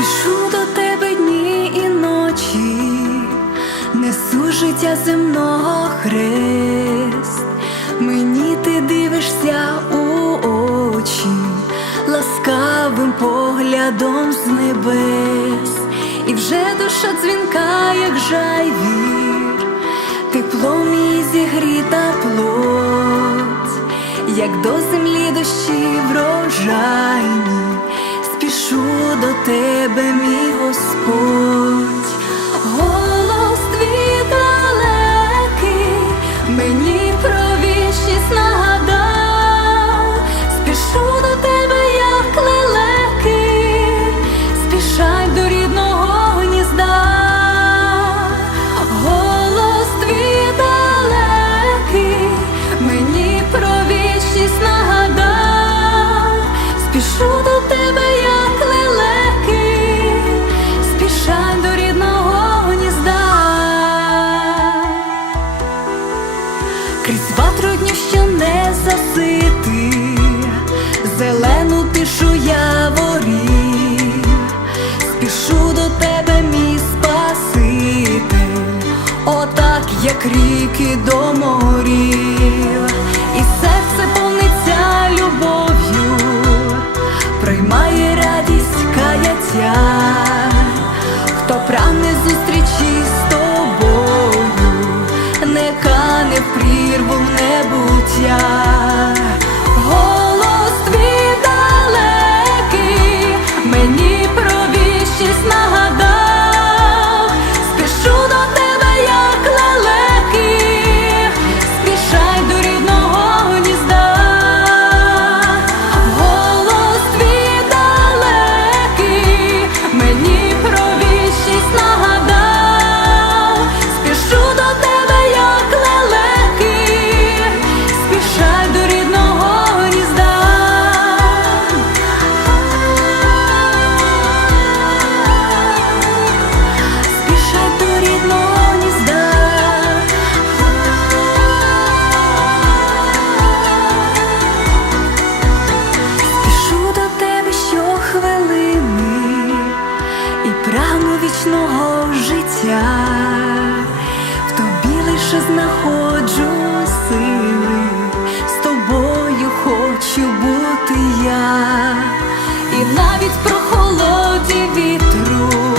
Спішу до тебе дні і ночі, несу життя земного хрест, мені ти дивишся у очі, ласкавим поглядом з небес, і вже душа дзвінка, як жайвір, теплом і зігріта плоть, як до землі дощі врожайні, до тебе, мій Господь, голос твій далекий, мені про вічність нагадав, спішу до тебе, як лелеки, спішай до рідного гнізда, голос твій далекий, мені про вічність нагадав, спішу до тебе, Ватру що не засити, зелену тишу я ворі, спішу до тебе, мій Спаситель, отак, як ріки до морів, знаходжу сили, з тобою хочу бути я, і навіть про холоді вітру.